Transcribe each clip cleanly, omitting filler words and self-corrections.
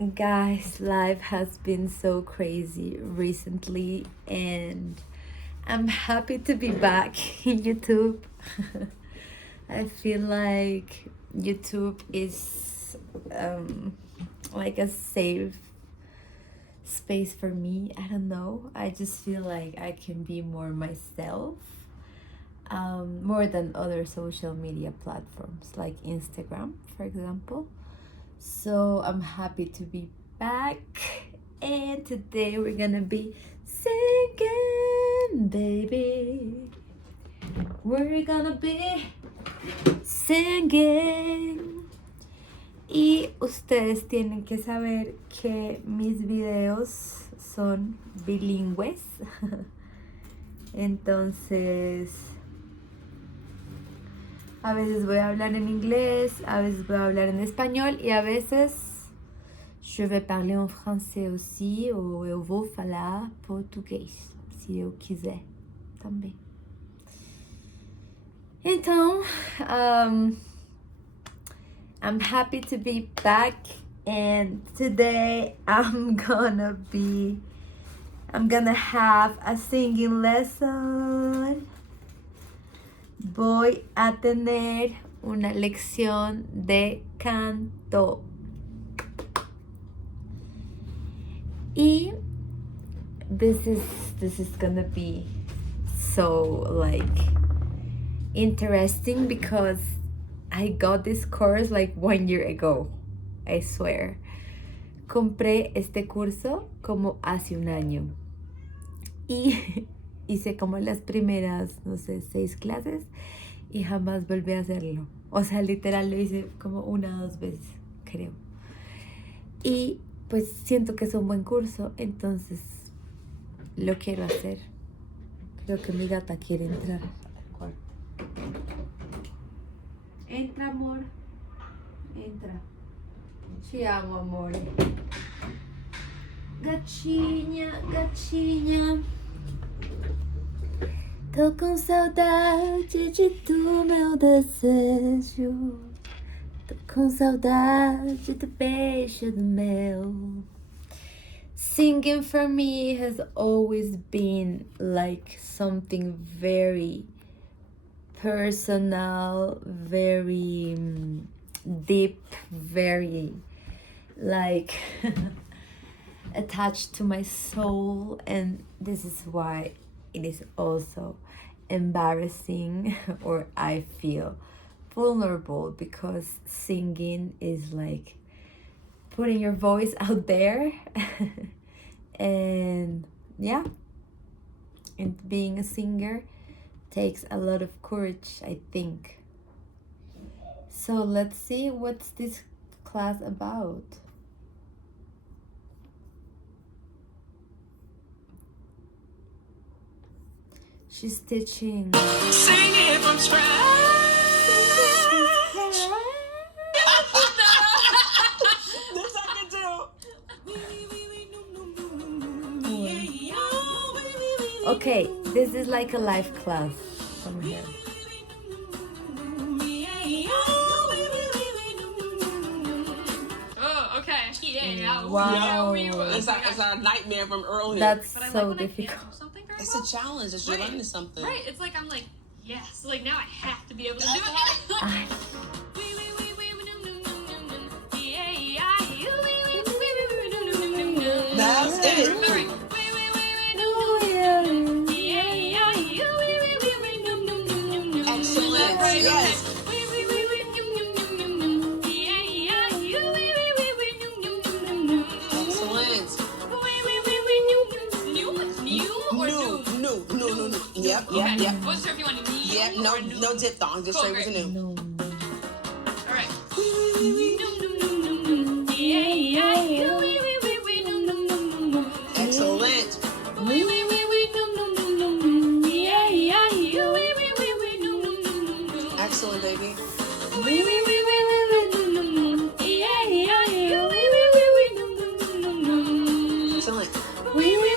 Guys, life has been so crazy recently, and I'm happy to be back in YouTube. I feel like YouTube is like a safe space for me. I don't know. I just feel like I can be more myself, more than other social media platforms like Instagram, for example. So I'm happy to be back, and today we're gonna be singing, baby. We're gonna be singing. Y ustedes tienen que saber que mis videos son bilingües. Entonces, a veces voy a hablar en inglés, a veces voy a hablar en español y a veces je vais parler en français aussi, ou eu vou falar português, se eu quiser também. Então, I'm happy to be back, and today I'm gonna have a singing lesson. Voy a tener una lección de canto. Y this is gonna be so like interesting because I got this course like 1 year ago. I swear. Compré este curso como hace un año. Y hice como las primeras, no sé, 6 clases y jamás volví a hacerlo. O sea, literal lo hice como 1 o 2 veces, creo. Y pues siento que es un buen curso, entonces lo quiero hacer. Creo que mi gata quiere entrar al cuarto. Entra, amor. Entra. Te amo, amor. Gatinha, gatinha. Tô com saudade de tu, meu desejo. Tô com saudade do beijo do mel. Singing for me has always been like something very personal, very deep, very like attached to my soul, and this is why it is also embarrassing, or I feel vulnerable, because singing is like putting your voice out there. And yeah, and being a singer takes a lot of courage, I think. So let's see what's this class about. She's stitching. Sing it from scratch. This I can do. Okay, this is like a live class from here. Oh, okay. Yeah. Wow. It's our nightmare from earlier. That's But I so like when I difficult. can't do something very It's well. a challenge. It's you're Right. learning something. Right. It's like I'm like, yes. Like now I have to be able to do it. I- That's it. Sorry. Excellent. Right, Yes. Excellent. New. Yep. Okay. What's if you want to knee? Yep. No diphthong. Just straight with the new. No. All right. Excellent. Excellent, baby. Excellent. Excellent.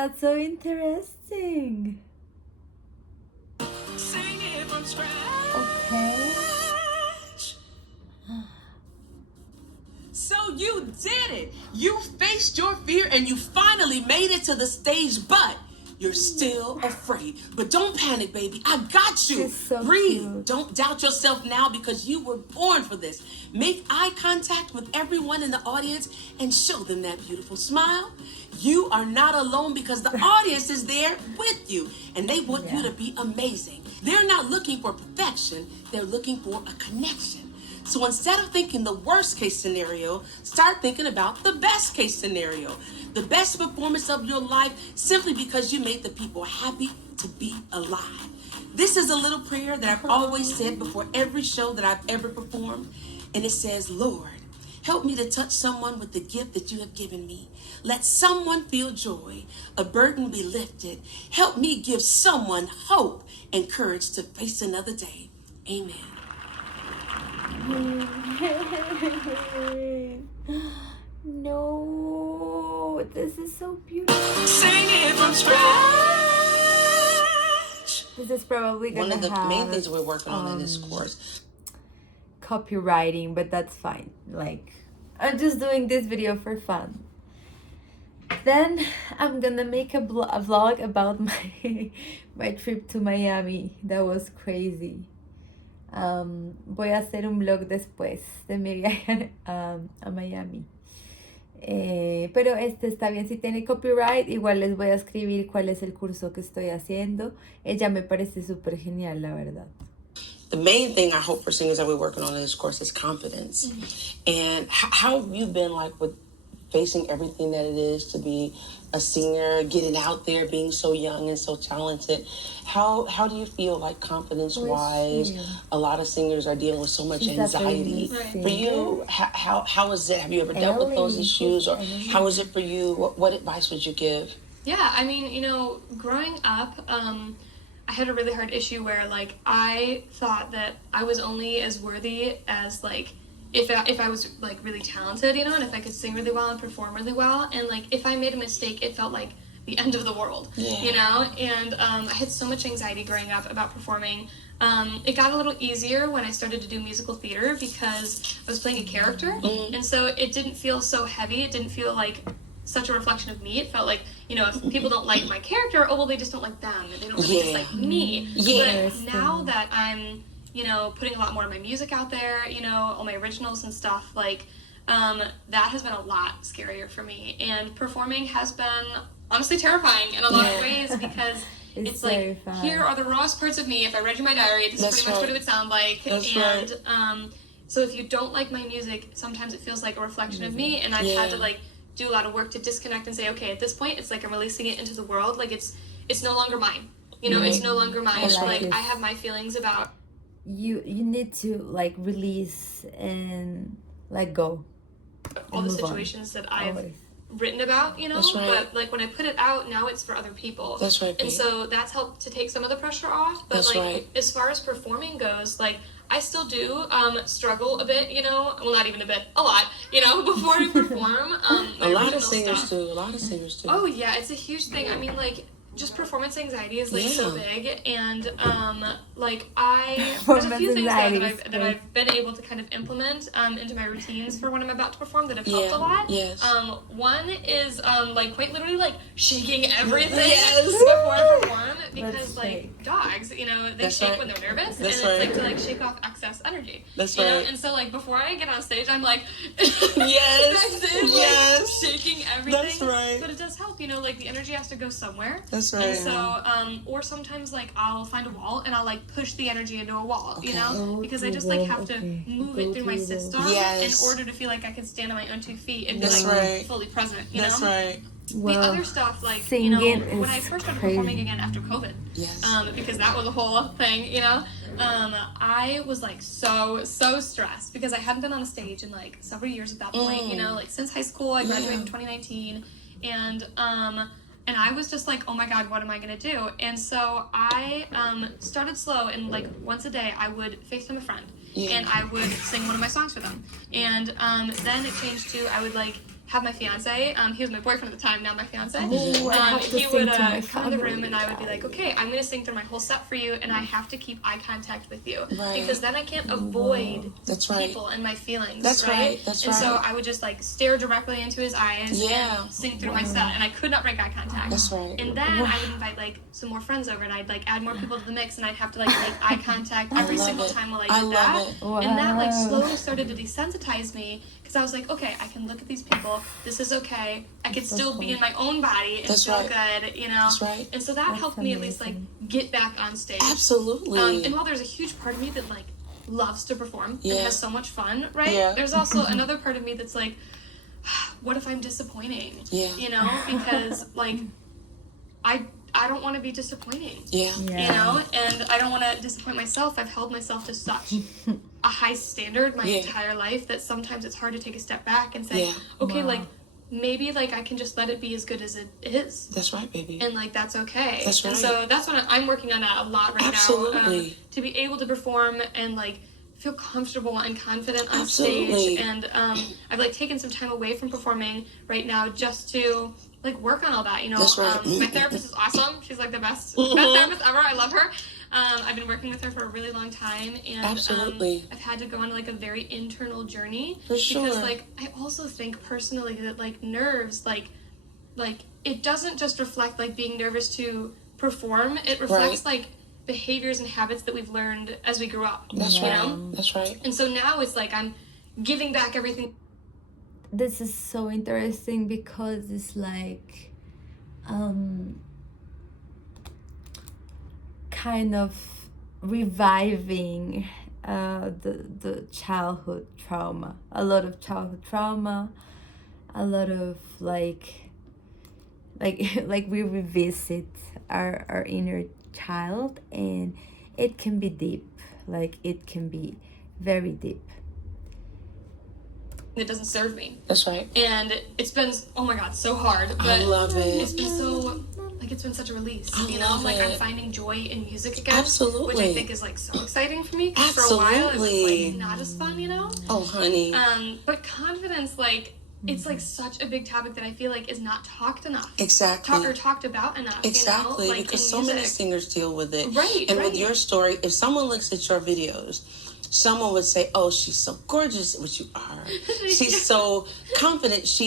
That's so interesting. Sing it from scratch. Okay. So you did it. You faced your fear and you finally made it to the stage, but you're still afraid. But don't panic, baby. I got you. She's so Breathe. cute. Don't doubt yourself now because you were born for this. Make eye contact with everyone in the audience and show them that beautiful smile. You are not alone because the audience is there with you and they want you to be amazing. They're not looking for perfection. They're looking for a connection. So instead of thinking the worst case scenario, start thinking about the best case scenario. The best performance of your life simply because you made the people happy to be alive. This is a little prayer that I've always said before every show that I've ever performed. And it says, Lord, help me to touch someone with the gift that you have given me. Let someone feel joy, a burden be lifted. Help me give someone hope and courage to face another day. Amen. No, this is so beautiful. Sing it from scratch. This is probably gonna One of the have main things we're working on in this course. copywriting, but that's fine. Like, I'm just doing this video for fun. Then I'm gonna make a vlog about my trip to Miami. That was crazy. Voy a hacer un vlog después de mi viaje a Miami. Pero este está bien, si tiene copyright, igual les voy a escribir cuál es el curso que estoy haciendo. Ella me parece súper genial, la verdad. The main thing I hope for singers that we're working on in this course is confidence. And how have you been like with facing everything that it is to be a singer, getting out there, being so young and so talented? How do you feel like confidence-wise? A lot of singers are dealing with so much anxiety. For you, how is it? Have you ever dealt with those issues, or how is it for you? What advice would you give? Yeah, I mean, you know, growing up, I had a really hard issue where, like, I thought that I was only as worthy as, like, if I was, like, really talented, you know, and if I could sing really well and perform really well. And, like, if I made a mistake, it felt like the end of the world, you know? And I had so much anxiety growing up about performing. It got a little easier when I started to do musical theater because I was playing a character. And so it didn't feel so heavy. It didn't feel like such a reflection of me. It felt like, you know, if people don't like my character, oh, well, they just don't like them. They don't really dislike me. But now that I'm, you know, putting a lot more of my music out there, you know, all my originals and stuff, like, that has been a lot scarier for me. And performing has been honestly terrifying in a lot of ways because it's like, here are the rawest parts of me. If I read you my diary, this is pretty much what it would sound like. So if you don't like my music, sometimes it feels like a reflection of me, and I've had to, like, do a lot of work to disconnect and say, okay, at this point, it's like I'm releasing it into the world. Like, it's no longer mine. You know, it's no longer mine. Like, I have my feelings about... You need to, like, release and let go. All the situations that I've written about, you know, but like when I put it out, now it's for other people. That's right, and so that's helped to take some of the pressure off. But as far as performing goes, like, I still do struggle a bit, you know, well, not even a bit, a lot, you know, before I perform. A lot of singers do. Oh yeah, it's a huge thing. I mean, like, just performance anxiety is, like, so big, and like, there's a few things that I've been able to kind of implement into my routines for when I'm about to perform that have helped a lot. One is like, quite literally, like, shaking everything before I perform, because like dogs, you know, they shake when they're nervous, and it's like to, like, shake off excess energy. You know? And so, like, before I get on stage, I'm like like, shaking everything. But it does help, you know, like, the energy has to go somewhere. And so, or sometimes, like, I'll find a wall and I'll, like, push the energy into a wall, you know, because I just, like, have to move it through my system in order to feel like I can stand on my own 2 feet and be, like, fully present, you know? The other stuff, like, you know, when I first started performing again after COVID, because that was a whole thing, you know, I was, like, so stressed because I hadn't been on a stage in, like, several years at that point, you know, like, since high school. I graduated in 2019, and I was just like, oh my God, what am I gonna do? And so I started slow, and, like, once a day I would FaceTime a friend, and I would sing one of my songs for them. And then it changed to, I would, like, have my fiance, he was my boyfriend at the time, now my fiance, Oh, I have to he sing would to my come in the room family. and I would be like, okay, I'm going to sing through my whole set for you, and I have to keep eye contact with you. Right. Because then I can't avoid That's right. people and my feelings. That's right. That's and so right. I would just like stare directly into his eyes Yeah. and sing through my set, and I could not break eye contact. That's right. And then I would invite like some more friends over, and I'd like add more people to the mix, and I'd have to like make eye contact every love single it. time while I I did love that. it. And that like Wow. slowly started to desensitize me, because I was like, okay, I can look at these people. This is okay. I can still be in my own body and That's feel right. good, you know. That's right. And so that That's helped me at least like amazing. get back on stage. Absolutely. And while there's a huge part of me that like loves to perform and Yeah. has so much fun, right? Yeah. There's also another part of me that's like, what if I'm disappointing? Yeah. You know, because like I don't want to be disappointing. Yeah. Yeah. You know, and I don't want to disappoint myself. I've held myself to such a high standard my Yeah. entire life that sometimes it's hard to take a step back and say, Yeah. okay, Wow. like maybe like I can just let it be as good as it is. That's right, baby. And like that's okay. That's And right. so that's what I'm working on that a lot right now. Absolutely. To be able to perform and like feel comfortable and confident on Absolutely. stage. And I've like taken some time away from performing right now just to like work on all that. You know, That's right. my therapist is awesome. She's like the best therapist ever. I love her. I've been working with her for a really long time, and Absolutely. I've had to go on like a very internal journey For sure. because like I also think personally that like nerves like it doesn't just reflect like being nervous to perform. It reflects like behaviors and habits that we've learned as we grew up. That's you right. know? That's right. And so now it's like I'm giving back everything. This is so interesting because it's like kind of reviving the childhood trauma, a lot of childhood trauma, a lot of like like we revisit our inner child, and it can be deep, like it can be very deep. That doesn't serve me. That's right. And it's been, oh my god, so hard. But I love it's it. been so, like, it's been such a release. I You know, love like, I'm it. finding joy in music again. Absolutely. Which I think is, like, so exciting for me. 'Cause for a while, it was, Absolutely. like, not as fun, you know? Oh, honey. But confidence, like, it's, like, such a big topic that I feel like is not talked enough. Exactly. Talked about enough, Exactly, you know? Like, because in so many music. singers deal with it. Right, And right. with your story, if someone looks at your videos, someone would say, "Oh, she's so gorgeous," which you are. She's so confident. She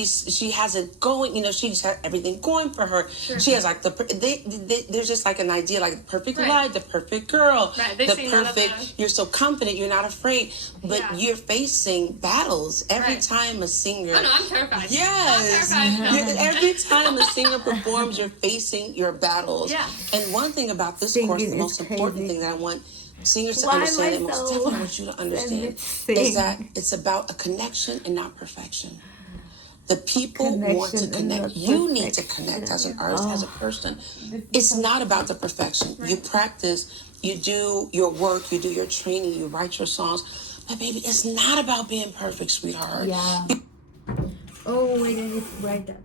has it going. You know, she's had everything going for her. Sure. She has like there's just like an idea, like the perfect Right. life, the perfect girl, Right, they the see none of perfect. the- You're so confident. You're not afraid, but Yeah. you're facing battles every Right. time a singer. Oh, no, I'm terrified. Yes. I'm terrified. No. Every time a singer performs, you're facing your battles. Yeah. And one thing about this Singing course, the is most important crazy. thing that I want singers to Why understand, and most myself? definitely want you to understand, Let me is sing. that it's about a connection and not perfection. The people want to Connection and connect. not You need to perfection. connect as an artist, as a person. It's not about the perfection. You practice, you do your work, you do your training, you write your songs. But baby, it's not about being perfect, sweetheart. Yeah. Oh wait, I need to write that.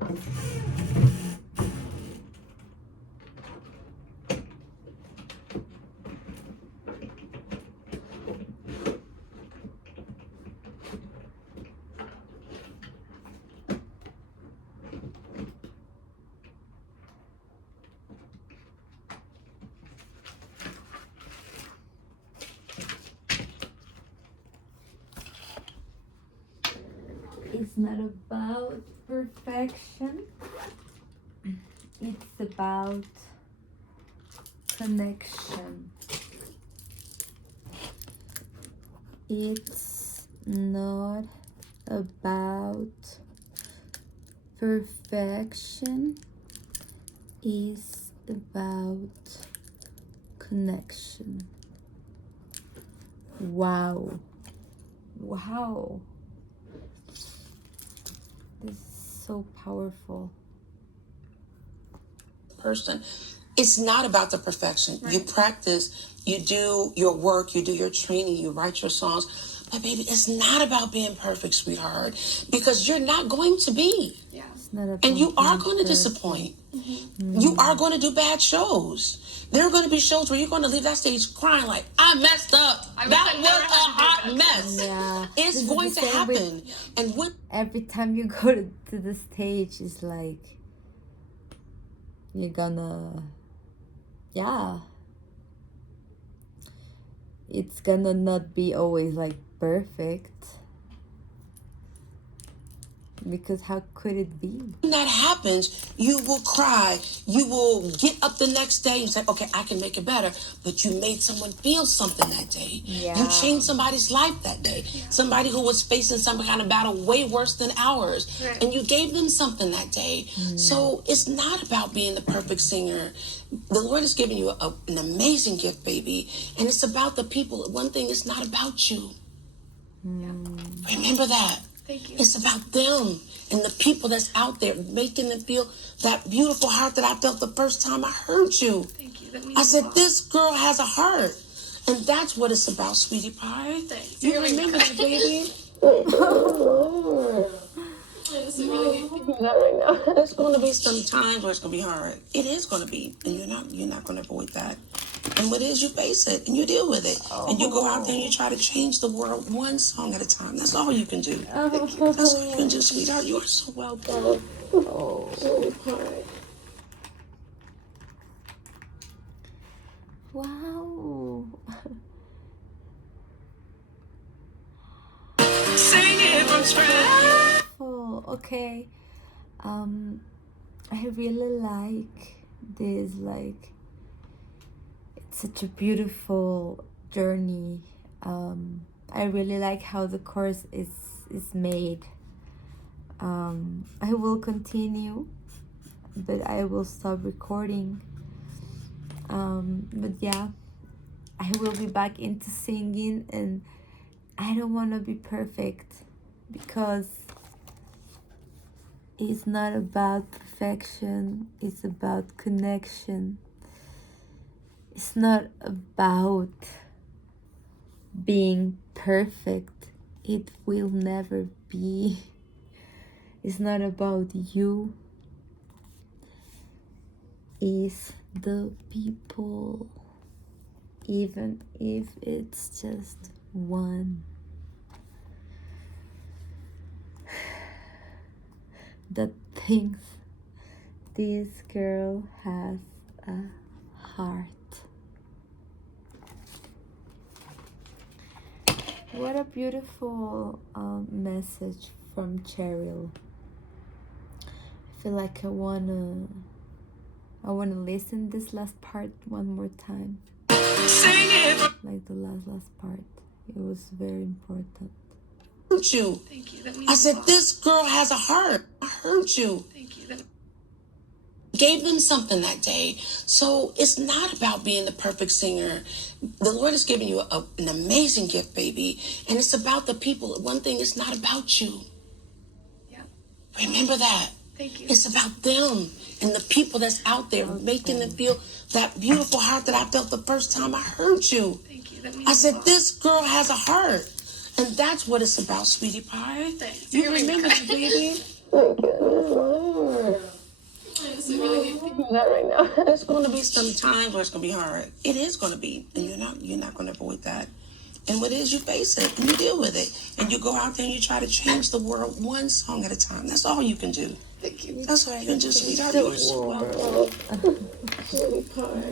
It's not about perfection. It's about connection. It's not about perfection. It's about connection. Wow. Wow. This is so powerful. Person. It's not about the perfection. You practice, you do your work, you do your training, you write your songs. But baby, it's not about being perfect, sweetheart, because you're not going to be. Yeah. It's not about And you are being going to perfect. disappoint. You are going to do bad shows. There are going to be shows where you're going to leave that stage crying like, I messed up. I wish That I was never a had to do hot that. mess. Yeah. It's This is going going to same with happen. And when every time you go to the stage, it's like you're gonna, yeah, it's gonna not be always like perfect, because how could it be? that happens, you will cry. You will get up the next day and say, okay, I can make it better. But you made someone feel something that day. Yeah. You changed somebody's life that day. Somebody who was facing some kind of battle way worse than ours. Right. And you gave them something that day. So it's not about being the perfect singer. The Lord has given you an amazing gift, baby. And it's about the people. One thing, it's not about you. Remember that. Thank you. It's about them and the people that's out there, making them feel that beautiful heart that I felt the first time I heard you. Thank you. That means I a said, lot. this girl has a heart. And that's what it's about, sweetie pie. Thanks. You You're really remember good. that, baby? This is really There's going to be some times where it's going to be hard. It is going to be, and you're not going to avoid that. And what it is, you face it and you deal with it, and you go out there and you try to change the world one song at a time. That's all you can do. That's all you can do, sweetheart. You are so well done. Oh, sweetheart. Wow. Sing it from scratch. Oh, okay. I really like this, like, it's such a beautiful journey. I really like how the course is made. I will continue, but I will stop recording. But yeah, I will be back into singing, and I don't want to be perfect, because it's not about perfection, it's about connection. It's not about being perfect. It will never be. It's not about you. It's the people. Even if it's just one. That thinks this girl has a heart. What a beautiful message from Cheryl. I feel like I wanna listen this last part one more time. Sing it. Like the last part. It was very important. You. Thank you. That means I a said, lot. this girl has a heart. I heard you. Thank you. That Gave them something that day. So it's not about being the perfect singer. The Lord has given you an amazing gift, baby. And it's about the people. One thing, it's not about you. yeah. Remember that. Thank you. It's about them and the people that's out there, making them feel that beautiful heart that I felt the first time I heard you. Thank you. That means I a said, lot. this girl has a heart. And that's what it's about, sweetie pie. Thanks. You You're really remember good. that, baby? This is really There's going to be some times where it's going to be hard. It is going to be, and you're not going to avoid that. And what it is, you face it and you deal with it, and you go out there and you try to change the world one song at a time. That's all you can do. Thank you. That's all you can do, sweetheart. You are so well done. Sweetheart.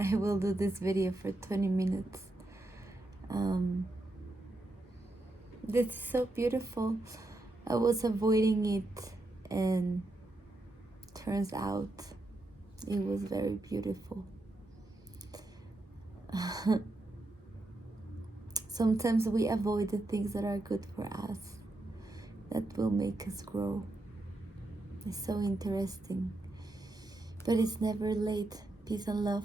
I will do this video for 20 minutes. This is so beautiful. I was avoiding it, and turns out it was very beautiful. Sometimes we avoid the things that are good for us, that will make us grow. It's so interesting. But it's never late. Peace and love.